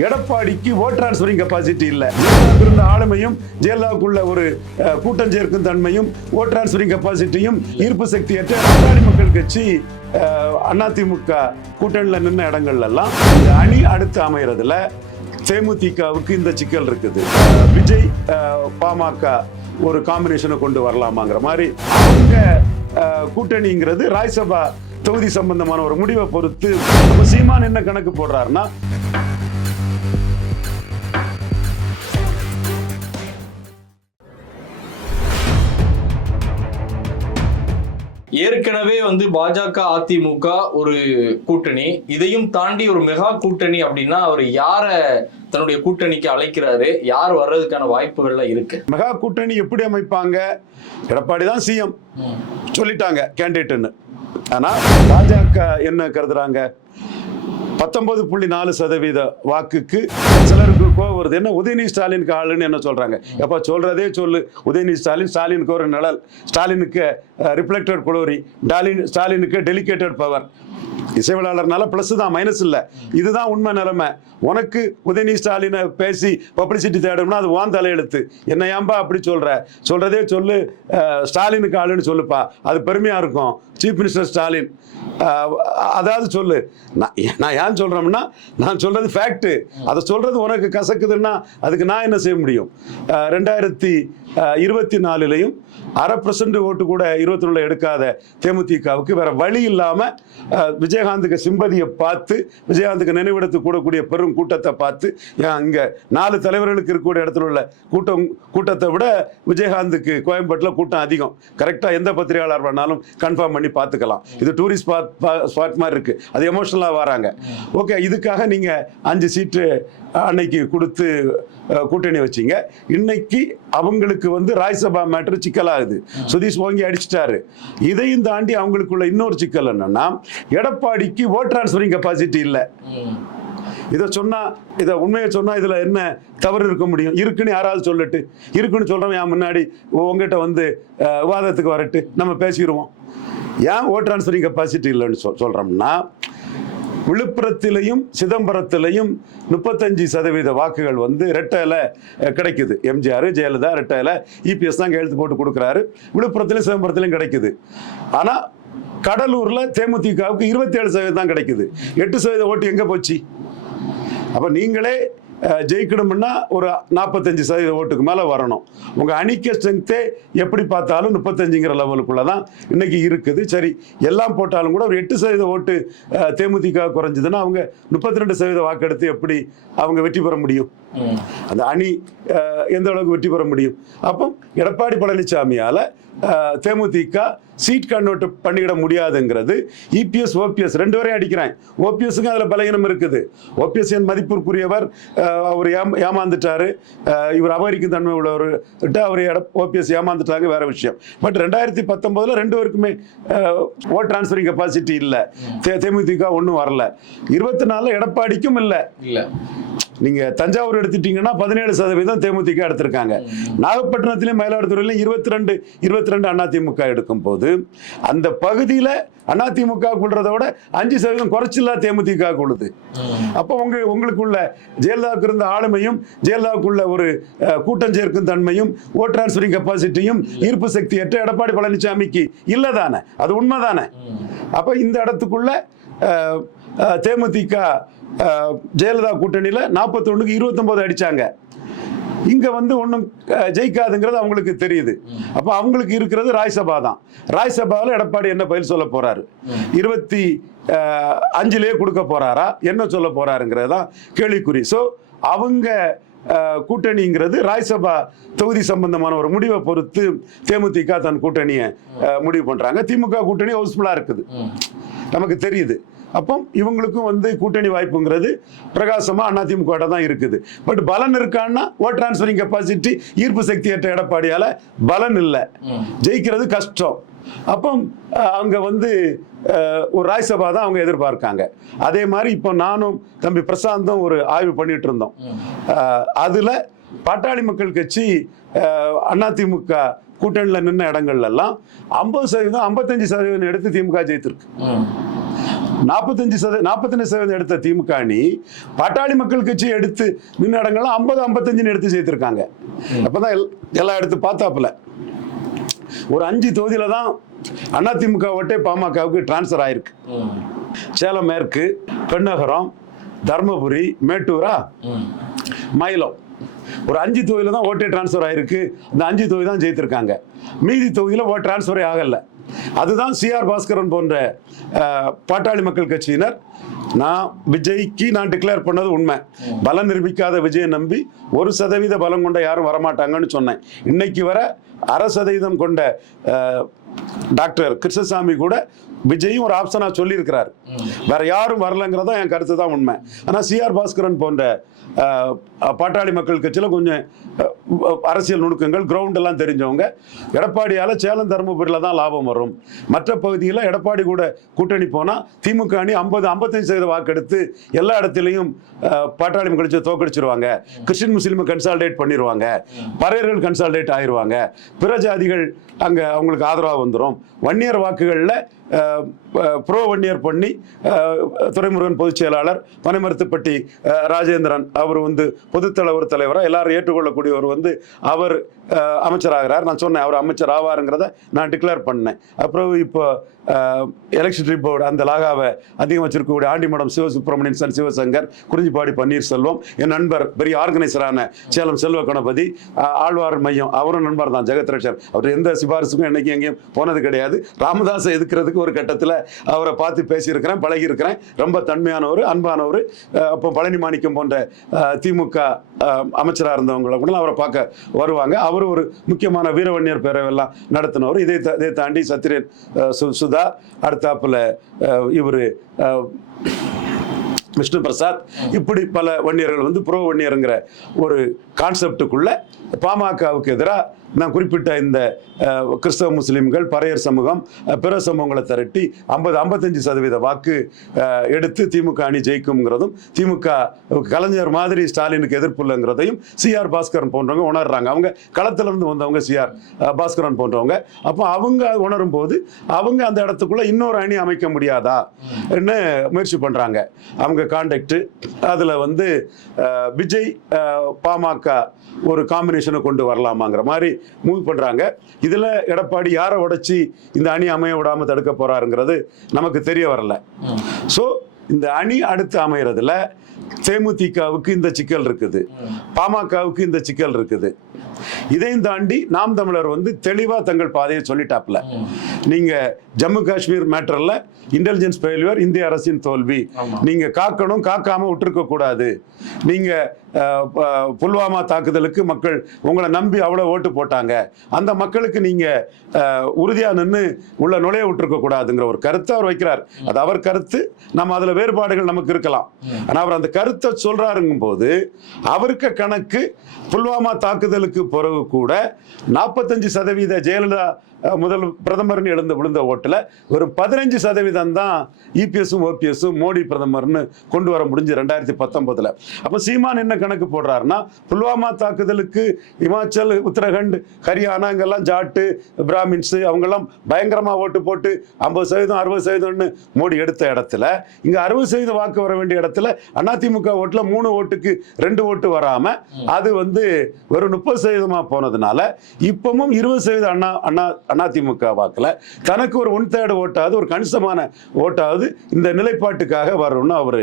எடப்பாடிக்கு vote transferring capacity இல்லை. ஜெயலலிதாவுக்கு இருந்த ஆளுமையும் ஜெயலலிதாவுக்குள்ள ஒரு கூட்டம் சேர்க்கும் தன்மையும் ஓட் டிரான்ஸ்பரிங் கெப்பாசிட்டியும் ஈர்ப்பு சக்தியற்ற பாட்டாளி மக்கள் கட்சி அதிமுக கூட்டணியில் நின்ன இடங்கள்ல எல்லாம் இந்த அணி அடுத்து அமைகிறதுல தேமுதிகவுக்கு இந்த சிக்கல் இருக்குது. விஜய் பாமக ஒரு காம்பினேஷனை கொண்டு வரலாமாங்கிற மாதிரி அவங்க கூட்டணிங்கிறது ராஜ்சபா தொகுதி சம்பந்தமான ஒரு முடிவை பொறுத்து சீமான் என்ன கணக்கு போடுறாருன்னா ஏற்கனவே வந்து பாஜக அதிமுக ஒரு கூட்டணி. இதையும் தாண்டி ஒரு மெகா கூட்டணி அப்படின்னா அவர் யார தன்னுடைய கூட்டணிக்கு அழைக்கிறாரு? யார் வர்றதுக்கான வாய்ப்புகள்லாம் இருக்கு? மெகா கூட்டணி எப்படி அமைப்பாங்க? எடப்பாடி தான் சிஎம் சொல்லிட்டாங்க கேண்டிடேட்னு ஆனா பாஜக என்ன கருதுறாங்க? பத்தொன்பது புள்ளி நாலு சதவீத வாக்குக்கு சிலருக்கு கோவம் வருது. என்ன உதயநிதி ஸ்டாலினுக்கு ஆளுன்னு என்ன சொல்றாங்க? எப்ப சொல்றதே சொல்லு. உதயநிதி ஸ்டாலின் ஸ்டாலினுக்கு ஒரு நிழல் ஸ்டாலினுக்கு ரிஃப்ளெக்டட் குளோரி டாலின் ஸ்டாலினுக்கு டெலிகேட்டட் பவர் இசைவியலாளர்னால ப்ளஸ் தான் மைனஸ் இல்லை. இதுதான் உண்மை நிலைமை. உனக்கு உதயநிதி ஸ்டாலினை பேசி பப்ளிசிட்டி தேடணும்னா அது வான் தலையெழுத்து. என்ன ஏன்பா அப்படி சொல்ற? சொல்றதே சொல்லு. ஸ்டாலினுக்கு ஆளுன்னு சொல்லுப்பா. அது பெருமையா இருக்கும். சீஃப் மினிஸ்டர் ஸ்டாலின் அதாவது சொல்லு. நான் நான் ஏன் சொல்கிறோம்னா நான் சொல்கிறது ஃபேக்ட்டு அதை சொல்கிறது உனக்கு கசக்குதுன்னா அதுக்கு நான் என்ன செய்ய முடியும்? ரெண்டாயிரத்தி இருபத்தி நாலுலையும் அரை பர்சன்ட் ஓட்டு கூட இருபத்தி நாலு எடுக்காத தேமுதிகவுக்கு வேற வழி இல்லாமல் விஜயகாந்துக்கு சிம்பதியை பார்த்து விஜயகாந்துக்கு நினைவிடத்து கூடக்கூடிய பெரும் கூட்டத்தை பார்த்து அங்கே நாலு தலைவர்களுக்கு இருக்கக்கூடிய இடத்துல உள்ள கூட்டம் கூட்டத்தை விட விஜயகாந்துக்கு கோயம்பேட்டில் கூட்டம் அதிகம். கரெக்டாக எந்த பத்திரிகையாளர் வேணாலும் கன்ஃபார்ம் பண்ணி பார்த்துக்கலாம். இது டூரிஸ்ட் ஸ்பாட் ஸ்பாட் மாதிரி இருக்கு. அது எமோஷனலாக வராங்க. ஓகே இதுக்காக நீங்க அஞ்சு சீட்டு அன்னைக்கு கொடுத்து கூட்டணி வச்சீங்க. இன்னைக்கு அவங்களுக்கு வந்து ராஜ்யசபா மேட்ரு சிக்கலாகுது. சுதீஷ் ஓங்கி அடிச்சிட்டாரு. இதையும் தாண்டி அவங்களுக்குள்ள இன்னொரு சிக்கல் என்னன்னா எடப்பாடிக்கு ஓட் டிரான்ஸ்ஃபரிங் கெப்பாசிட்டி இல்லை. இதை சொன்னா இதை உண்மையை சொன்னா இதுல என்ன தவறு இருக்க முடியும்? இருக்குன்னு யாராவது சொல்லட்டு. இருக்குன்னு சொல்கிறவன் என் முன்னாடி உங்ககிட்ட வந்து விவாதத்துக்கு வரட்டு. நம்ம பேசிடுவோம் ஏன் ஓட் ட்ரான்ஸ்ஃபரிங் கெப்பாசிட்டி இல்லைன்னு சொல் சொல்கிறோம்னா விழுப்புரத்திலையும் சிதம்பரத்திலையும் முப்பத்தஞ்சு சதவீத வாக்குகள் வந்து ரெட்டையில் கிடைக்குது. எம்ஜிஆர் ஜெயலலிதா ரெட்டையில் இபிஎஸ் தான் எழுத்து போட்டு கொடுக்குறாரு. விழுப்புரத்திலையும் சிதம்பரத்திலையும் கிடைக்குது. ஆனா கடலூர்ல தேமுதிகவுக்கு இருபத்தி ஏழு சதவீதம் தான் கிடைக்குது. எட்டு சதவீத ஓட்டு எங்க போச்சு? அப்ப நீங்களே ஜெயிக்கணும்னா ஒரு நாற்பத்தஞ்சு சதவீத ஓட்டுக்கு மேலே வரணும். உங்கள் அணிக்க ஸ்ட்ரென்த்தே எப்படி பார்த்தாலும் முப்பத்தஞ்சுங்கிற லெவலுக்குள்ள தான் இன்னைக்கு இருக்குது. சரி எல்லாம் போட்டாலும் கூட ஒரு எட்டு சதவீத ஓட்டு தேமுதிக குறைஞ்சதுன்னா அவங்க முப்பத்தி ரெண்டு சதவீத வாக்கெடுத்து எப்படி அவங்க வெற்றி பெற முடியும்? அந்த அணி எந்த அளவுக்கு வெற்றி பெற முடியும்? அப்போ எடப்பாடி பழனிசாமியால தேமுதிக சீட் கன்வெர்ட் பண்ணிட முடியாதுங்கிறது. இபிஎஸ் ஓபிஎஸ் ரெண்டு வரையும் அடிக்கிறேன் ஓபிஎஸ்க்கு அதில் பலகீனம் இருக்குது. ஓபிஎஸ் என் மதிப்பிற்குரியவர் அவர் ஏம் ஏமாந்துட்டாரு. இவர் அபகரிக்கும் தன்மை உள்ளவர் விட்டு அவர் ஓபிஎஸ் ஏமாந்துட்டாங்க வேற விஷயம். பட் ரெண்டாயிரத்தி பத்தொம்போதில் ரெண்டு பேருக்குமே ஓட் டிரான்ஸ்ஃபரிங் கெப்பாசிட்டி இல்லை. தே தேமுதிக ஒன்றும் வரல. இருபத்தி நாலில் எடப்பாடிக்கும் இல்லை. இல்லை. நீங்க தஞ்சாவூர் எடுத்துட்டீங்கன்னா பதினேழு சதவீதம் தேமுதிக எடுத்திருக்காங்க. நாகப்பட்டினத்திலையும் மயிலாடுதுறையிலும் இருபத்தி ரெண்டு இருபத்தி ரெண்டு அதிமுக எடுக்கும் போது அந்த பகுதியில அதிமுக கொள்றத விட அஞ்சு சதவீதம் குறைச்சில்லா தேமுதிக கொள்ளுது. அப்போ உங்க உங்களுக்குள்ள ஜெயலலிதாவுக்கு இருந்த ஆளுமையும் ஜெயலலிதாவுக்குள்ள ஒரு கூட்டம் சேர்க்கும் தன்மையும் ஓட் டிரான்ஸ்பரிங் கெப்பாசிட்டியும் ஈர்ப்பு சக்தியற்ற எடப்பாடி பழனிசாமிக்கு இல்லதானே? அது உண்மைதானே? அப்ப இந்த இடத்துக்குள்ள தேமுதிக ஜெயலலிதா கூட்டணியில நாற்பத்தொன்னுக்கு இருபத்தொன்பது அடிச்சாங்க. இங்க வந்து ஒன்றும் ஜெயிக்காதுங்கிறது அவங்களுக்கு தெரியுது. அப்போ அவங்களுக்கு இருக்கிறது ராஜ்சபா தான். ராஜ்சபாவில் எடப்பாடி என்ன பதில் சொல்ல போறாரு? இருபத்தி அஹ், அஞ்சுலயே கொடுக்க போறாரா? என்ன சொல்ல போகிறாருங்கிறது தான் கேள்விக்குறி. ஸோ அவங்க அஹ், கூட்டணிங்கிறது ராஜ்சபா தொகுதி சம்பந்தமான ஒரு முடிவை பொறுத்து தேமுதிக தன் கூட்டணியை முடிவு பண்றாங்க. திமுக கூட்டணி ஹவுஸ்ஃபுல்லா இருக்குது. நமக்கு தெரியுது. அப்போ இவங்களுக்கும் வந்து கூட்டணி வாய்ப்புங்கிறது பிரகாசமா அதிமுக தான் இருக்குது. பட் பலன் இருக்கான்னா ஓட் டிரான்ஸ்பரிங் கெப்பாசிட்டி ஈர்ப்பு சக்தியற்ற எடப்பாடியால பலன் இல்லை. ஜெயிக்கிறது கஷ்டம். அப்போ அஹ், அங்க வந்து ஒரு ராஜ்சபா தான் அவங்க எதிர்பார்க்காங்க. அதே மாதிரி இப்போ நானும் தம்பி பிரசாந்தும் ஒரு ஆய்வு பண்ணிட்டு இருந்தோம் அதுல பாட்டாளி மக்கள் கட்சி அதிமுக கூட்டணியில் நின்ன இடங்கள்ல எல்லாம் ஐம்பது சதவீதம் ஐம்பத்தஞ்சு சதவீதம் எடுத்து திமுக ஜெயித்திருக்கு. நாற்பத்தஞ்சு சத நாற்பத்தஞ்சு சதவீதம் எடுத்த திமுக அணி பாட்டாளி மக்கள் கட்சி எடுத்து நின்ன இடங்கள்லாம் ஐம்பது ஐம்பத்தஞ்சுன்னு எடுத்து சேர்த்திருக்காங்க அப்பதான் எல்- எல்லாம் எடுத்து பார்த்தாப்புல. ஒரு அஞ்சு தொகுதியில தான் அதிமுக ஓட்டே பாமகவுக்கு டிரான்ஸ்ஃபர் ஆயிருக்கு. சேலம் மேற்கு பெண்ணகரம் தர்மபுரி மேட்டூரா. மயிலம். ஒரு அஞ்சு தொகுதியில் தான் ஓட்டே டிரான்ஸ்ஃபர் ஆயிருக்கு. இந்த அஞ்சு தொகுதி தான் ஜெயித்திருக்காங்க. மீதி தொகுதியில் ஓட் டிரான்ஸ்ஃபரே ஆகலை. அதுதான் சிஆர் பாஸ்கரன் போன்ற பாட்டாளி மக்கள் கட்சியினர். நான் விஜய்க்கு நான் டிக்ளேர் பண்ணது உண்மை. பலம் நிரூபிக்காத விஜயை நம்பி ஒரு சதவீத பலம் கொண்ட யாரும் வரமாட்டாங்கன்னு சொன்னேன். இன்னைக்கு வர அரை சதவீதம் கொண்ட டாக்டர் கிருஷ்ணசாமி கூட விஜயும் ஒரு ஆப்ஷனா சொல்லியிருக்கிறார். வேற யாரும் வரலங்கிறதா என் கருத்து தான் உண்மை. ஆனா சிஆர் பாஸ்கரன் போன்ற பாட்டாளி மக்கள் கட்சியில கொஞ்சம் அரசியல் நுணுக்கங்கள் கிரவுண்ட் எல்லாம் தெரிஞ்சவங்க எடப்பாடியால சேலம் தருமபுரியில தான் லாபம் வரும். மற்ற பகுதியில் எடப்பாடி கூட கூட்டணி போனா திமுக அணி ஐம்பது ஐம்பத்தஞ்சு சதவீத வாக்கெடுத்து எல்லா இடத்துலையும் பாட்டாளி மக்கள் கட்சியை தோக்கடிச்சிருவாங்க. கிறிஸ்டின் முஸ்லீமை கன்சால்டேட் பண்ணிடுவாங்க பறையர்கள் கன்சால்டேட் ஆயிருவாங்க. பிற ஜாதிகள் அங்க அவங்களுக்கு ஆதரவாக வந்துடும் வன்னியர் வாக்குகளில் ப்ரோ வன்னியர் பண்ணி துறைமுருகன் பொதுச் செயலாளர் பனைமருத்துப்பட்டி ராஜேந்திரன் அவர் வந்து பொதுத்தலைவர் தலைவராக எல்லாரும் ஏற்றுக்கொள்ளக்கூடியவர் வந்து அவர் அமைச்சராகிறார். நான் சொன்னேன் அவர் அமைச்சர் ஆவாருங்கிறத நான் டிக்ளேர் பண்ணேன். அப்புறம் இப்போ எலக்ட்ரிசிட்டி போர்டு அந்த லாகாவை அதிகம் வச்சிருக்கக்கூடிய ஆண்டிமடம் சிவசுப்ரமணியன் சன் சிவசங்கர் குறிஞ்சிப்பாடி பன்னீர்செல்வம் என் நண்பர் பெரிய ஆர்கனைசரான சேலம் செல்வ கணபதி ஆழ்வார் மையம் அவரும் நண்பர் தான் ஜெகத்ரட்சர். அவர் எந்த சிபாரிசுக்கும் என்னைக்கு எங்கேயும் போனது கிடையாது. ராமதாஸை எதுக்கிறதுக்கு ஒரு கட்டத்தில் அவரை பார்த்து பேசியிருக்கிறேன் பழகியிருக்கிறேன். ரொம்ப தன்மையானவர் அன்பானவர். அப்போ பழனி மாணிக்கம் போன்ற அஹ், திமுக அமைச்சராக இருந்தவங்களை கூட அவரை பார்க்க வருவாங்க. அவர் ஒரு முக்கியமான வீரவன்னியர் பேரவெல்லாம் நடத்தினவர். இதை இதை தாண்டி சத்திரியன் சு- சுதா அடுத்தாப்புல இவர் விஷ்ணு பிரசாத் இப்படி பல வன்னியர்கள் வந்து புரோ வன்னியருங்கிற ஒரு கான்செப்டுக்குள்ள பாமகவுக்கு எதிராக நான் குறிப்பிட்ட இந்த கிறிஸ்தவ முஸ்லிம்கள் பறையர் சமூகம் பிற சமூகங்களை திரட்டி ஐம்பது ஐம்பத்தஞ்சு சதவீத வாக்கு எடுத்து திமுக அணி ஜெயிக்கும்ங்கிறதும் திமுக கலைஞர் மாதிரி ஸ்டாலினுக்கு எதிர்ப்புலங்கிறதையும் சிஆர் பாஸ்கரன் போன்றவங்க உணர்றாங்க. அவங்க களத்துல இருந்து வந்தவங்க சிஆர் பாஸ்கரன் போன்றவங்க. அப்போ அவங்க உணரும் போது அவங்க அந்த இடத்துக்குள்ள இன்னொரு அணி அமைக்க முடியாதா? ன்னு முயற்சி பண்றாங்க. அவங்க கான்டாக்ட் அதில் வந்து விஜய் பாமக ஒரு காம்பினேஷனை கொண்டு வரலாமாங்கிற மாதிரி மூவ் பண்ணுறாங்க இதில் எடப்பாடி யாரை உடைச்சி இந்த அணி அமைய விடாம தடுக்க போறாருங்கிறது நமக்கு தெரிய வரல. ஸோ இந்த அணி அடுத்து அமைகிறதுல தேமுதிகவுக்கு இந்த சிக்கல் இருக்குது. பாமகவுக்கு இந்த சிக்கல் இருக்குது. இதையும் தாண்டி நாம் தமிழர் வந்து தெளிவா தங்கள் பாதையை சொல்லிட்டாப்ல நீங்க ஜம்மு காஷ்மீர் மேட்டர்ல இன்டெலிஜென்ஸ் ஃபெயிலியர் இந்திய அரசின் தோல்வி. ஆமா. நீங்க காக்கணும் காக்காம விட்டுருக்க கூடாது. நீங்க அஹ், ப- புல்வாமா தாக்குதலுக்கு மக்கள் உங்களை நம்பி அவ்வளோ ஓட்டு போட்டாங்க. அந்த மக்களுக்கு நீங்கள் உறுதியாக நின்று உள்ள நுழைய விட்டுருக்க கூடாதுங்கிற ஒரு கருத்தை அவர் வைக்கிறார். அது அவர் கருத்து. நம்ம அதில் வேறுபாடுகள் நமக்கு இருக்கலாம். ஆனால் அவர் அந்த கருத்தை சொல்கிறாருங்கும் போது அவருக்கு கணக்கு புல்வாமா தாக்குதலுக்கு பிறகு கூட நாற்பத்தஞ்சு சதவீத ஜெயலலிதா முதல் பிரதமர்னு எழுந்து விழுந்த ஓட்டில் ஒரு பதினஞ்சு சதவீதம் தான் இபிஎஸும் ஓபிஎஸும் மோடி பிரதமர்னு கொண்டு வர முடிஞ்சு ரெண்டாயிரத்தி பத்தொன்பதில். அப்போ சீமான் என்ன கணக்கு போடுறாருன்னா புல்வாமா தாக்குதலுக்கு இமாச்சல் உத்தரகண்ட் ஹரியானா இங்கெல்லாம் ஜாட்டு பிராமின்ஸு அவங்கெல்லாம் பயங்கரமாக ஓட்டு போட்டு ஐம்பது சதவீதம் அறுபது சதவீதம்னு மோடி எடுத்த இடத்துல இங்கே அறுபது சதவீதம் வாக்கு வர வேண்டிய இடத்துல அதிமுக ஓட்டில் மூணு ஓட்டுக்கு ரெண்டு ஓட்டு வராமல் அது வந்து ஒரு முப்பது சதவீதமாக போனதுனால இப்பவும் இருபது சதவீதம் அண்ணா அண்ணா அதிமுக வாக்கில் தனக்கு ஒரு ஒன் தேர்டு ஓட்டாவது ஒரு கணிசமான ஓட்டாவது இந்த நிலைப்பாட்டுக்காக வரணும்னு அவர்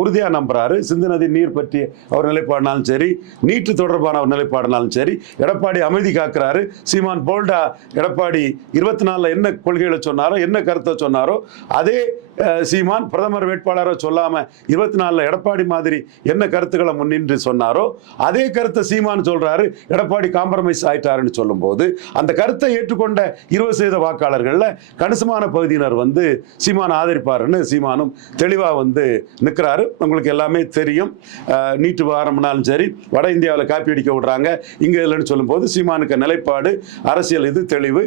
உறுதியாக நம்புறாரு. சிந்து நதி நீர் பற்றி அவர் நிலைப்பாடினாலும் சரி நீட்டு தொடர்பான ஒரு நிலைப்பாடினாலும் சரி எடப்பாடி அமைதி காக்குறாரு. சீமான் போல்டா எடப்பாடி இருபத்தி நாலில் என்ன கொள்கைகளை சொன்னாரோ என்ன கருத்தை சொன்னாரோ அதே சீமான் பிரதமர் வேட்பாளரை சொல்லாமல் இருபத்தி நாலில் எடப்பாடி மாதிரி என்ன கருத்துக்களை முன்னின்று சொன்னாரோ அதே கருத்தை சீமான் சொல்கிறாரு எடப்பாடி காம்ப்ரமைஸ் ஆயிட்டாருன்னு சொல்லும்போது அந்த கருத்தை ஏற்றுக்கொண்ட இருபது சதவீத வாக்காளர்களில் கணிசமான பகுதியினர் வந்து சீமான் ஆதரிப்பாருன்னு சீமானும் தெளிவாக வந்து நிற்கிறாரு உங்களுக்கு எல்லாமே தெரியும். நீட்டு வாரம்னாலும் சரி வட இந்தியாவில் காப்பி அடிக்க விடுறாங்க. இங்கே இல்லைன்னு சொல்லும்போது சீமானுக்கு நிலைப்பாடு அரசியல் இது தெளிவு.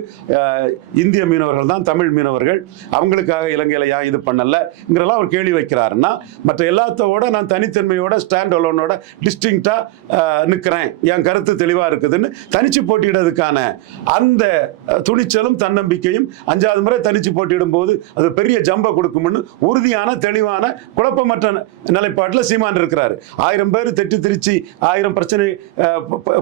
இந்திய மீனவர்கள் தான் தமிழ் மீனவர்கள். அவங்களுக்காக இலங்கையில் ஏன் இது பண்ணலைங்கிறலாம் அவர் கேள்வி வைக்கிறாருன்னா மற்ற எல்லாத்தோட நான் தனித்தன்மையோட ஸ்டாண்ட் அலோனோட டிஸ்டிங்டாக நிற்கிறேன் என் கருத்து தெளிவாக இருக்குதுன்னு தனிச்சு போட்டியிடுறதுக்கான அந்த துணிச்சலும் தன்னம்பிக்கையும் அஞ்சாவது முறை தனிச்சு போட்டியிடும் போது அது பெரிய ஜம்பை கொடுக்கும்னு உறுதியான தெளிவான குழப்பமற்ற நிலைப்பாட்டில் சீமான் இருக்கிறார். ஆயிரம் பேர் தெட்டி திருச்சி ஆயிரம் பிரச்சனை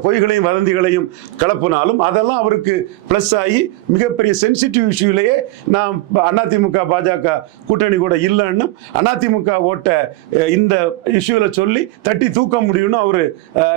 பொய்களையும் வதந்திகளையும் கலப்புனாலும் அதெல்லாம் அவருக்கு ப்ளஸ் ஆகி மிகப்பெரிய சென்சிட்டிவ் இஷ்யூலேயே நான் அதிமுக பாஜக கூட்டணி கூட இல்லைன்னு அதிமுக ஓட்ட இந்த இஷ்யூவில் சொல்லி தட்டி தூக்க முடியும்னு அவர்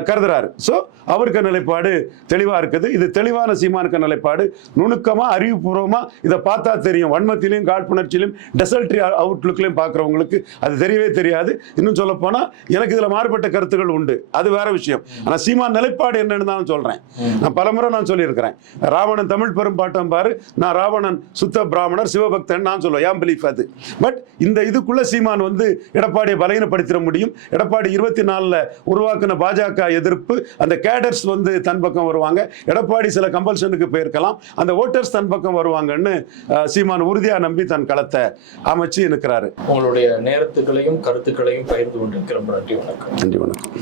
கருதுறாரு. ஸோ அவருக்கு நிலைப்பாடு தெளிவாக இருக்குது. இது தெளிவான சீமானுக்கு நிலைப்பாடு. நுணுக்கமாக அறிவுபூர்வமாக இதை பார்த்தா தெரியும். வன்மத்திலையும் காழ்ப்புணர்ச்சியிலையும் டெசல்ட்ரி அவுட்லுக்லையும் பார்க்குறவங்களுக்கு அது தெரியவே தெரியாது. இன்னும் சொல்லப்போனால் எனக்கு இதில் மாறுபட்ட கருத்துக்கள் உண்டு. அது வேற விஷயம். ஆனால் சீமான் நிலைப்பாடு என்னன்னு தான் சொல்கிறேன் நான் பலமுறை நான் சொல்லியிருக்கிறேன். ராவணன் தமிழ் பெரும்பாட்டம் பாரு. நான் ராவணன் சுத்த பிராமணர் சிவபக்தன் நான் சொல்லுவேன். ஏன் பிலீஃப் அது? பட் இந்த இதுக்குள்ள சீமான் வந்து எடப்பாடியை பலகீனப்படுத்திட முடியும். எடப்பாடி இருபத்தி நாலில் உருவாக்கின பாஜக எதிர்ப்பு அந்த கேடர்ஸ் வந்து தன் பக்கம் வருவாங்க. எடப்பாடி சில கம்பல்ஷனுக்கு போயிருக்கலாம். அந்த ஓட்டர்ஸ் தன் பக்கம் வருவாங்கன்னு சீமான் உறுதியாக நம்பி தன் களத்தை அமைச்சு நிற்கிறாரு உங்களுடைய நேரத்துக்களையும் கருத்துக்களையும் பகிர்ந்து கொண்டிருக்கிற நன்றி வணக்கம். நன்றி வணக்கம்.